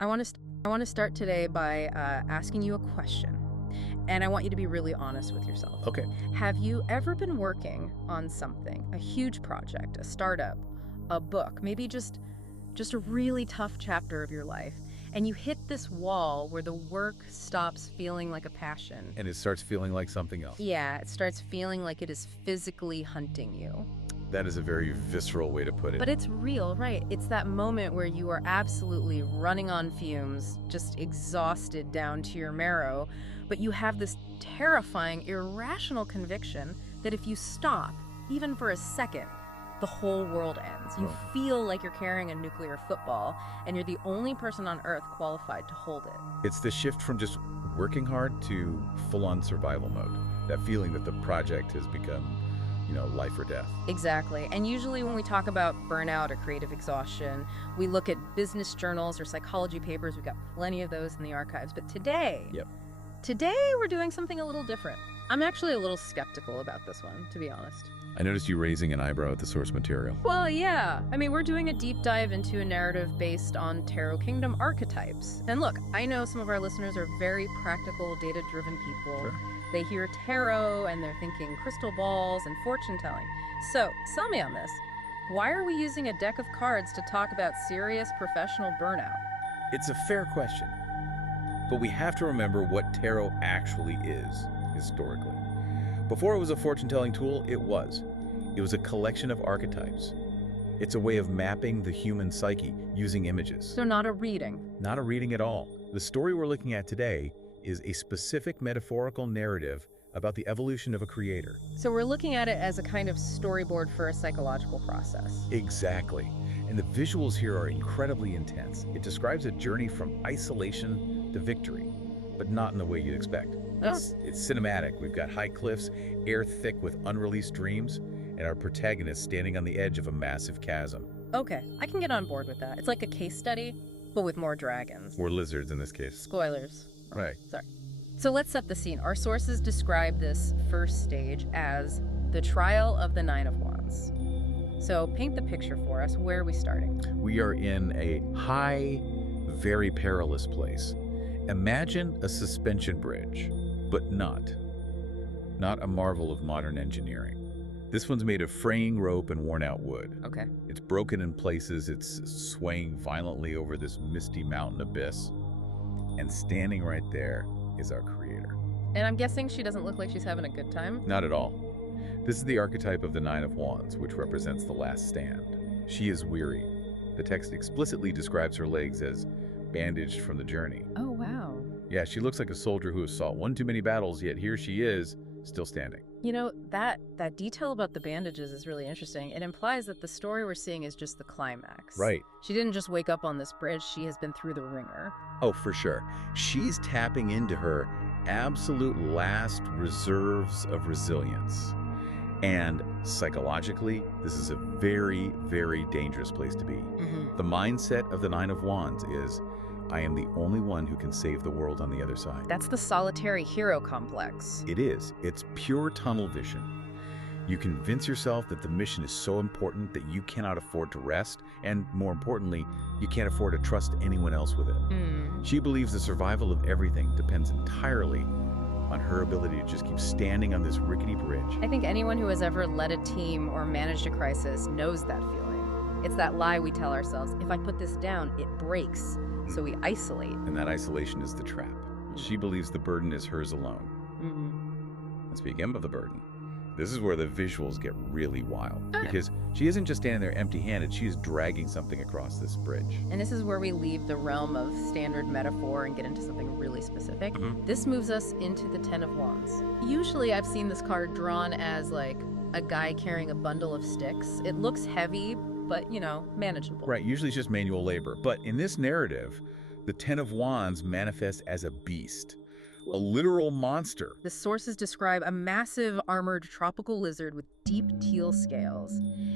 I want to start today by asking you a question. And I want you to be really honest with yourself. Okay. Have you ever been working on something, a huge project, a startup, a book, maybe just a really tough chapter of your life, and you hit this wall where the work stops feeling like a passion? And it starts feeling like something else. Yeah, it starts feeling like it is physically hunting you. That is a very visceral way to put it. But it's real, right? It's that moment where you are absolutely running on fumes, just exhausted down to your marrow, but you have this terrifying, irrational conviction that if you stop, even for a second, the whole world ends. You feel like you're carrying a nuclear football, and you're the only person on Earth qualified to hold it. It's the shift from just working hard to full-on survival mode. That feeling that the project has become, life or death. Exactly. And usually when we talk about burnout or creative exhaustion, we look at business journals or psychology papers. We've got plenty of those in the archives. But today we're doing something a little different. I'm actually a little skeptical about this one, to be honest. I noticed you raising an eyebrow at the source material. Well, yeah. I mean, we're doing a deep dive into a narrative based on Tarot Kingdom archetypes. And look, I know some of our listeners are very practical, data-driven people. Sure. They hear tarot and they're thinking crystal balls and fortune telling. So, sell me on this. Why are we using a deck of cards to talk about serious professional burnout? It's a fair question. But we have to remember what tarot actually is, historically. Before it was a fortune-telling tool, it was. It was a collection of archetypes. It's a way of mapping the human psyche using images. So not a reading. Not a reading at all. The story we're looking at today is a specific metaphorical narrative about the evolution of a creator. So we're looking at it as a kind of storyboard for a psychological process. Exactly. And the visuals here are incredibly intense. It describes a journey from isolation to victory, but not in the way you'd expect. It's cinematic. We've got high cliffs, air thick with unreleased dreams, and our protagonist standing on the edge of a massive chasm. Okay, I can get on board with that. It's like a case study, but with more dragons. Or lizards in this case. Spoilers. Right. Sorry. So let's set the scene. Our sources describe this first stage as the trial of the Nine of Wands. So paint the picture for us. Where are we starting? We are in a high, very perilous place. Imagine a suspension bridge, but not a marvel of modern engineering. This one's made of fraying rope and worn-out wood. Okay. It's broken in places, it's swaying violently over this misty mountain abyss. And standing right there is our creator. And I'm guessing she doesn't look like she's having a good time? Not at all. This is the archetype of the Nine of Wands, which represents the last stand. She is weary. The text explicitly describes her legs as bandaged from the journey. Oh, wow. Yeah, she looks like a soldier who has fought one too many battles, yet here she is, still standing. You know, that detail about the bandages is really interesting. It implies that the story we're seeing is just the climax. Right. She didn't just wake up on this bridge. She has been through the ringer. Oh, for sure. She's tapping into her absolute last reserves of resilience. And psychologically, this is a very, very dangerous place to be. The mindset of the Nine of Wands is, I am the only one who can save the world on the other side. That's the solitary hero complex. It is. It's pure tunnel vision. You convince yourself that the mission is so important that you cannot afford to rest, and more importantly, you can't afford to trust anyone else with it. She believes the survival of everything depends entirely on her ability to just keep standing on this rickety bridge. I think anyone who has ever led a team or managed a crisis knows that feeling. It's that lie we tell ourselves, if I put this down, it breaks. So we isolate. And that isolation is the trap. She believes the burden is hers alone. And speaking of the burden, this is where the visuals get really wild. Because she isn't just standing there empty-handed, she is dragging something across this bridge. And this is where we leave the realm of standard metaphor and get into something really specific. This moves us into the Ten of Wands. Usually I've seen this card drawn as like a guy carrying a bundle of sticks. It looks heavy, but, manageable. Right, usually it's just manual labor. But in this narrative, the Ten of Wands manifests as a beast, a literal monster. The sources describe a massive armored tropical lizard with deep teal scales.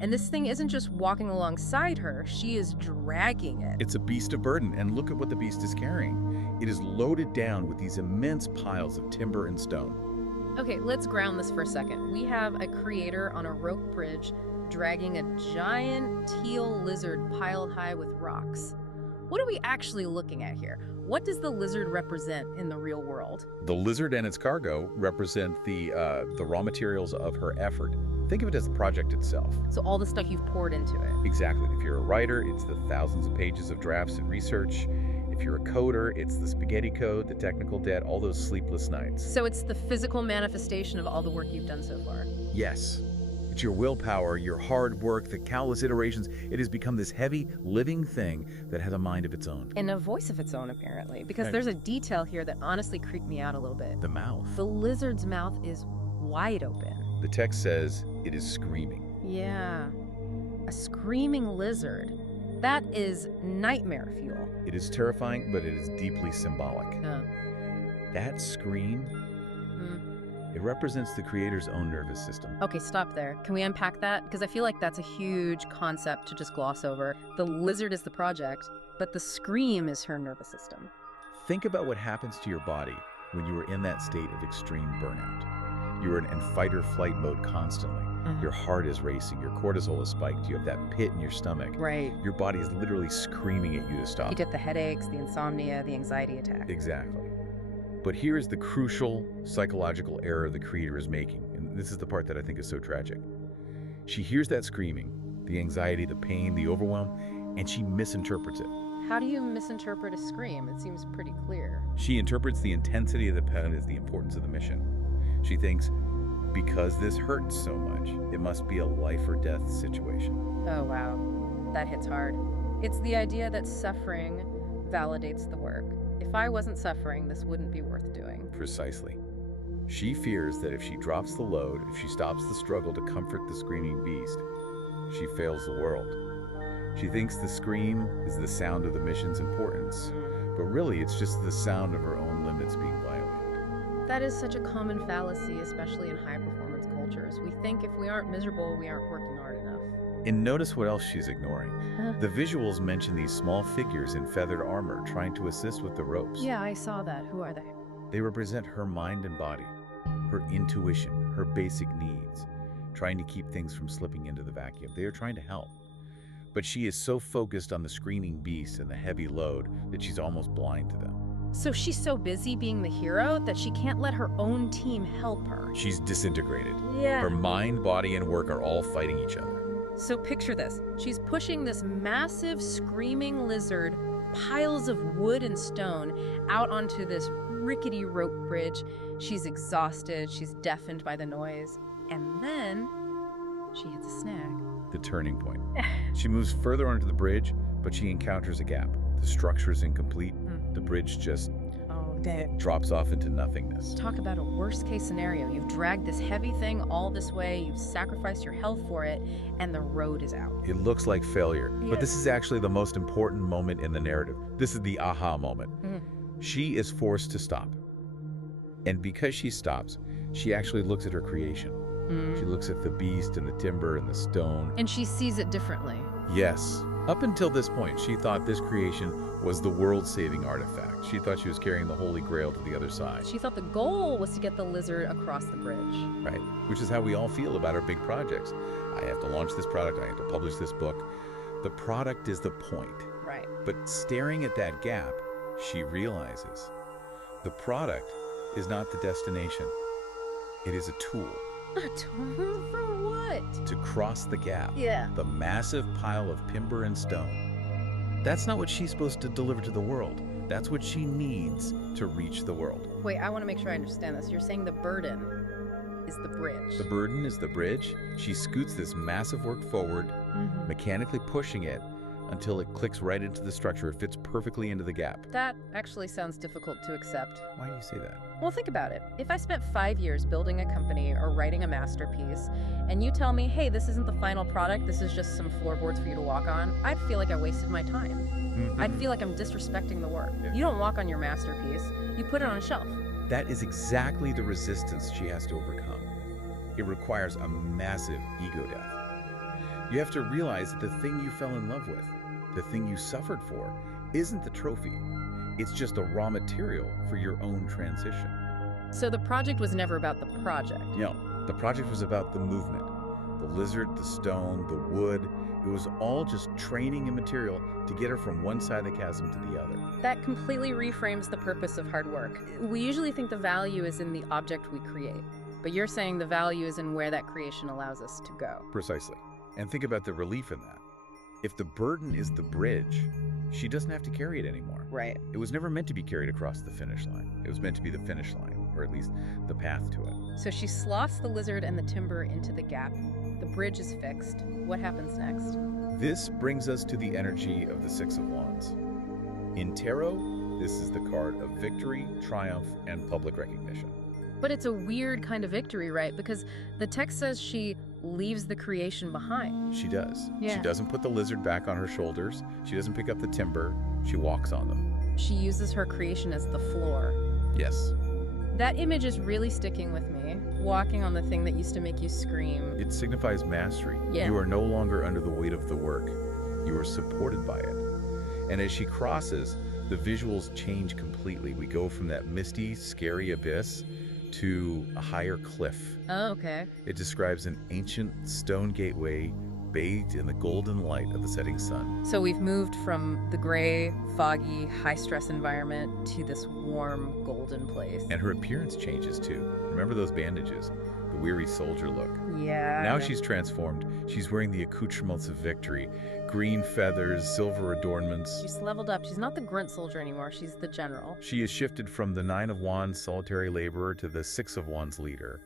And this thing isn't just walking alongside her, she is dragging it. It's a beast of burden, and look at what the beast is carrying. It is loaded down with these immense piles of timber and stone. Okay, let's ground this for a second. We have a creator on a rope bridge dragging a giant teal lizard piled high with rocks. What are we actually looking at here? What does the lizard represent in the real world? The lizard and its cargo represent the raw materials of her effort. Think of it as the project itself. So all the stuff you've poured into it. Exactly. If you're a writer, it's the thousands of pages of drafts and research. If you're a coder, it's the spaghetti code, the technical debt, all those sleepless nights. So it's the physical manifestation of all the work you've done so far. Yes. It's your willpower, your hard work, the countless iterations. It has become this heavy, living thing that has a mind of its own. And a voice of its own, apparently, because Right. there's a detail here that honestly creeped me out a little bit. The mouth. The lizard's mouth is wide open. The text says it is screaming. Yeah. A screaming lizard. That is nightmare fuel. It is terrifying, but it is deeply symbolic. That scream, it represents the creator's own nervous system. Okay, stop there. Can we unpack that? Because I feel like that's a huge concept to just gloss over. The lizard is the project, but the scream is her nervous system. Think about what happens to your body when you are in that state of extreme burnout. You are in fight or flight mode constantly. Your heart is racing, your cortisol is spiked, you have that pit in your stomach. Right. Your body is literally screaming at you to stop. You get the headaches, the insomnia, the anxiety attack. Exactly. But here is the crucial psychological error the creator is making, and this is the part that I think is so tragic. She hears that screaming, the anxiety, the pain, the overwhelm, and she misinterprets it. How do you misinterpret a scream? It seems pretty clear. She interprets the intensity of the pain as the importance of the mission. She thinks, because this hurts so much, it must be a life or death situation. Oh, wow. That hits hard. It's the idea that suffering validates the work. If I wasn't suffering, this wouldn't be worth doing. Precisely. She fears that if she drops the load, if she stops the struggle to comfort the screaming beast, she fails the world. She thinks the scream is the sound of the mission's importance, but really it's just the sound of her own limits being violated. That is such a common fallacy, especially in high-performance cultures. We think if we aren't miserable, we aren't working hard enough. And notice what else she's ignoring. The visuals mention these small figures in feathered armor trying to assist with the ropes. Yeah, I saw that. Who are they? They represent her mind and body, her intuition, her basic needs, trying to keep things from slipping into the vacuum. They are trying to help. But she is so focused on the screaming beast and the heavy load that she's almost blind to them. So she's so busy being the hero that she can't let her own team help her. She's disintegrated. Yeah. Her mind, body, and work are all fighting each other. So picture this. She's pushing this massive screaming lizard, piles of wood and stone, out onto this rickety rope bridge. She's exhausted, she's deafened by the noise, and then she hits a snag. The turning point. She moves further onto the bridge, but she encounters a gap. The structure is incomplete. The bridge just drops off into nothingness. Talk about a worst case scenario. You've dragged this heavy thing all this way, you've sacrificed your health for it, and the road is out. It looks like failure, Yeah. but this is actually the most important moment in the narrative. This is the aha moment. She is forced to stop. And because she stops, she actually looks at her creation. She looks at the beast and the timber and the stone. And she sees it differently. Yes. Up until this point, she thought this creation was the world-saving artifact. She thought she was carrying the Holy Grail to the other side. She thought the goal was to get the lizard across the bridge. Right? Which is how we all feel about our big projects. I have to launch this product, I have to publish this book. The product is the point. Right. But staring at that gap, she realizes the product is not the destination. It is a tool A tool for what? to cross the gap. Yeah. The massive pile of timber and stone. That's not what she's supposed to deliver to the world. That's what she needs to reach the world. Wait, I want to make sure I understand this. You're saying the burden is the bridge. The burden is the bridge. She scoots this massive work forward, mechanically pushing it until it clicks right into the structure. It fits perfectly into the gap. That actually sounds difficult to accept. Why do you say that? Well, think about it. If I spent 5 years building a company or writing a masterpiece, and you tell me, hey, this isn't the final product, this is just some floorboards for you to walk on, I'd feel like I wasted my time. I'd feel like I'm disrespecting the work. Yeah. You don't walk on your masterpiece, you put it on a shelf. That is exactly the resistance she has to overcome. It requires a massive ego death. You have to realize that the thing you fell in love with, the thing you suffered for, isn't the trophy. It's just a raw material for your own transition. So the project was never about the project. No, the project was about the movement. The lizard, the stone, the wood, It was all just training and material to get her from one side of the chasm to the other. That completely reframes the purpose of hard work. We usually think the value is in the object we create, but you're saying the value is in where that creation allows us to go. Precisely. And think about the relief in that. If the burden is the bridge, she doesn't have to carry it anymore. Right. It was never meant to be carried across the finish line. It was meant to be the finish line, or at least the path to it. So she sloths the lizard and the timber into the gap. The bridge is fixed. What happens next? This brings us to the energy of the Six of Wands. In tarot, this is the card of victory, triumph, and public recognition. But it's a weird kind of victory, right? Because the text says she leaves the creation behind. She does. Yeah. She doesn't put the lizard back on her shoulders. She doesn't pick up the timber. She walks on them. She uses her creation as the floor. Yes. That image is really sticking with me. Walking on the thing that used to make you scream. It signifies mastery. Yeah. You are no longer under the weight of the work. You are supported by it. And as she crosses, the visuals change completely. We go from that misty, scary abyss to a higher cliff. Oh, okay. It describes an ancient stone gateway bathed in the golden light of the setting sun. So we've moved from the gray, foggy, high-stress environment to this warm, golden place. And her appearance changes too. Remember those bandages? The weary soldier look. Yeah. Now she's transformed. She's wearing the accoutrements of victory. Green feathers, silver adornments. She's leveled up. She's not the grunt soldier anymore. She's the general. She has shifted from the Nine of Wands solitary laborer to the Six of Wands leader.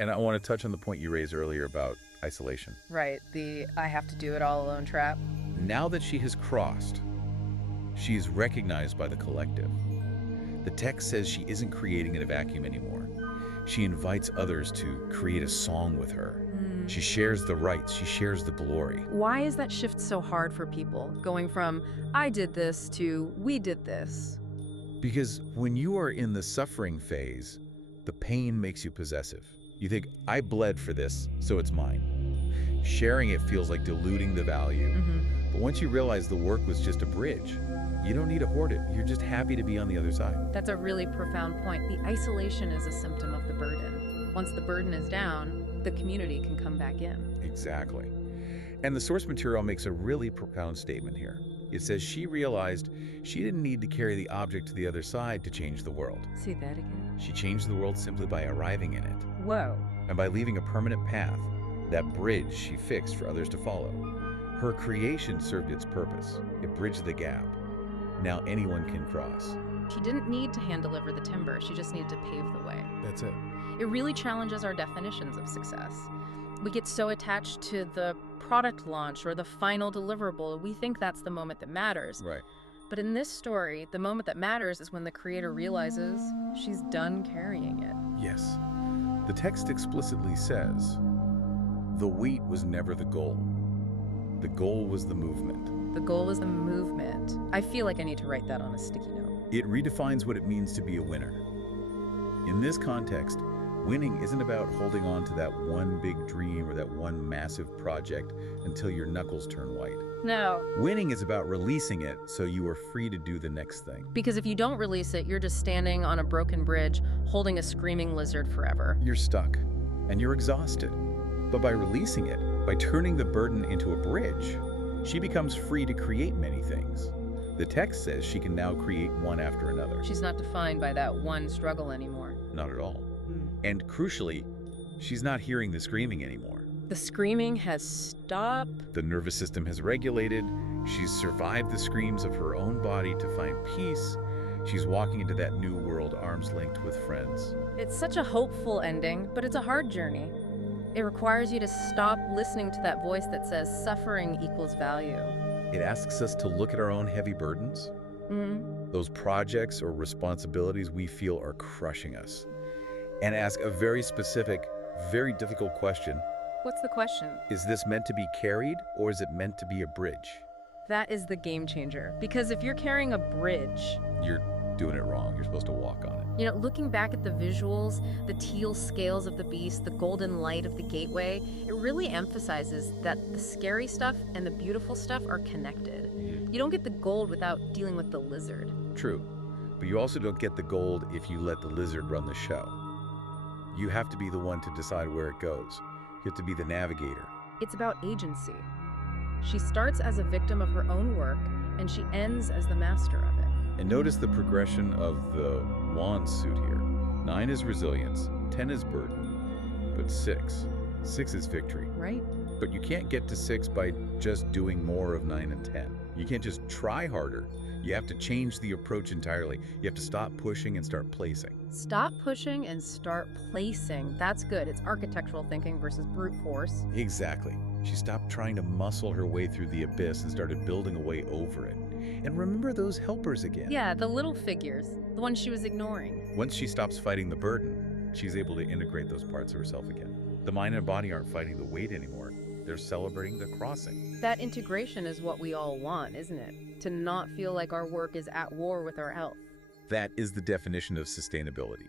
And I want to touch on the point you raised earlier about isolation. Right. The I have to do it all alone trap. Now that she has crossed, she is recognized by the collective. The text says she isn't creating in a vacuum anymore. She invites others to create a song with her. She shares the rights, she shares the glory. Why is that shift so hard for people? Going from, I did this to, we did this. Because when you are in the suffering phase, the pain makes you possessive. You think, I bled for this, so it's mine. Sharing it feels like diluting the value. But once you realize the work was just a bridge, you don't need to hoard it. You're just happy to be on the other side. That's a really profound point. The isolation is a symptom of the burden. Once the burden is down, the community can come back in. Exactly. And the source material makes a really profound statement here. It says she realized she didn't need to carry the object to the other side to change the world. See that again? She changed the world simply by arriving in it. Whoa. And by leaving a permanent path, that bridge she fixed for others to follow. Her creation served its purpose. It bridged the gap. Now anyone can cross. She didn't need to hand deliver the timber. She just needed to pave the way. That's it. It really challenges our definitions of success. We get so attached to the product launch or the final deliverable, we think that's the moment that matters. Right. But in this story, the moment that matters is when the creator realizes she's done carrying it. Yes. The text explicitly says, the wheat was never the goal. The goal was the movement. The goal is the movement. I feel like I need to write that on a sticky note. It redefines what it means to be a winner. In this context, winning isn't about holding on to that one big dream or that one massive project until your knuckles turn white. No. Winning is about releasing it so you are free to do the next thing. Because if you don't release it, you're just standing on a broken bridge holding a screaming lizard forever. You're stuck and you're exhausted. But by releasing it, by turning the burden into a bridge, she becomes free to create many things. The text says she can now create one after another. She's not defined by that one struggle anymore. Not at all. And crucially, she's not hearing the screaming anymore. The screaming has stopped. The nervous system has regulated. She's survived the screams of her own body to find peace. She's walking into that new world arms linked with friends. It's such a hopeful ending, but it's a hard journey. It requires you to stop listening to that voice that says suffering equals value. It asks us to look at our own heavy burdens, those projects or responsibilities we feel are crushing us, and ask a very specific, very difficult question. What's the question? Is this meant to be carried, or is it meant to be a bridge? That is the game changer. Because if you're carrying a bridge, You're doing it wrong. You're supposed to walk on it. you know, looking back at the visuals, the teal scales of the beast, the golden light of the gateway, it really emphasizes that the scary stuff and the beautiful stuff are connected. You don't get the gold without dealing with the lizard. True. But you also don't get the gold if you let the lizard run the show. You have to be the one to decide where it goes. You have to be the navigator. It's about agency. She starts as a victim of her own work, and she ends as the master of it. And notice the progression of the wand suit here. 9 is resilience, 10 is burden, but 6 is victory. Right? But you can't get to 6 by just doing more of 9 and 10. You can't just try harder. You have to change the approach entirely. You have to stop pushing and start placing. Stop pushing and start placing. That's good. It's architectural thinking versus brute force. Exactly. She stopped trying to muscle her way through the abyss and started building a way over it. And remember those helpers again. Yeah, the little figures, the ones she was ignoring. Once she stops fighting the burden, she's able to integrate those parts of herself again. The mind and body aren't fighting the weight anymore. They're celebrating the crossing. That integration is what we all want, isn't it? To not feel like our work is at war with our health. That is the definition of sustainability.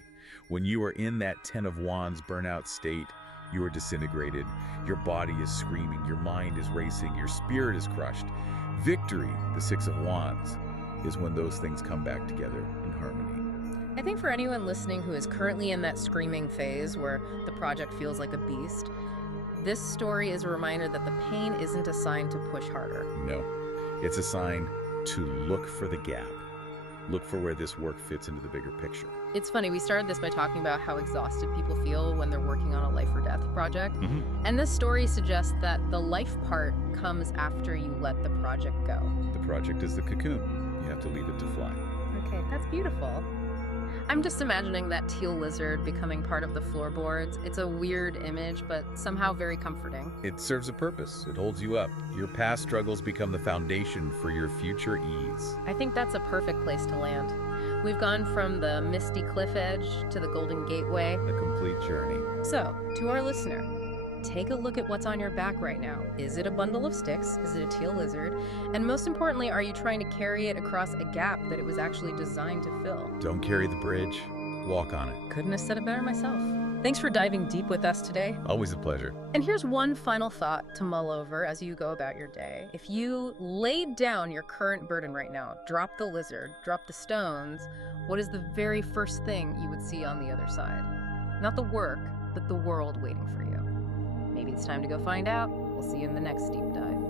When you are in that 10 of Wands burnout state, you are disintegrated, your body is screaming, your mind is racing, your spirit is crushed. Victory, the 6 of Wands, is when those things come back together in harmony. I think for anyone listening who is currently in that screaming phase where the project feels like a beast, this story is a reminder that the pain isn't a sign to push harder. No, it's a sign to look for the gap. Look for where this work fits into the bigger picture. It's funny, we started this by talking about how exhausted people feel when they're working on a life or death project. And this story suggests that the life part comes after you let the project go. The project is the cocoon. You have to leave it to fly. Okay, that's beautiful. I'm just imagining that teal lizard becoming part of the floorboards. It's a weird image, but somehow very comforting. It serves a purpose. It holds you up. Your past struggles become the foundation for your future ease. I think that's a perfect place to land. We've gone from the misty cliff edge to the Golden Gateway. A complete journey. So, to our listener, take a look at what's on your back right now. Is it a bundle of sticks? Is it a teal lizard? And most importantly, are you trying to carry it across a gap that it was actually designed to fill? Don't carry the bridge. Walk on it. Couldn't have said it better myself. Thanks for diving deep with us today. Always a pleasure. And here's one final thought to mull over as you go about your day. If you laid down your current burden right now, drop the lizard, drop the stones, what is the very first thing you would see on the other side? Not the work, but the world waiting for you. Maybe it's time to go find out. We'll see you in the next deep dive.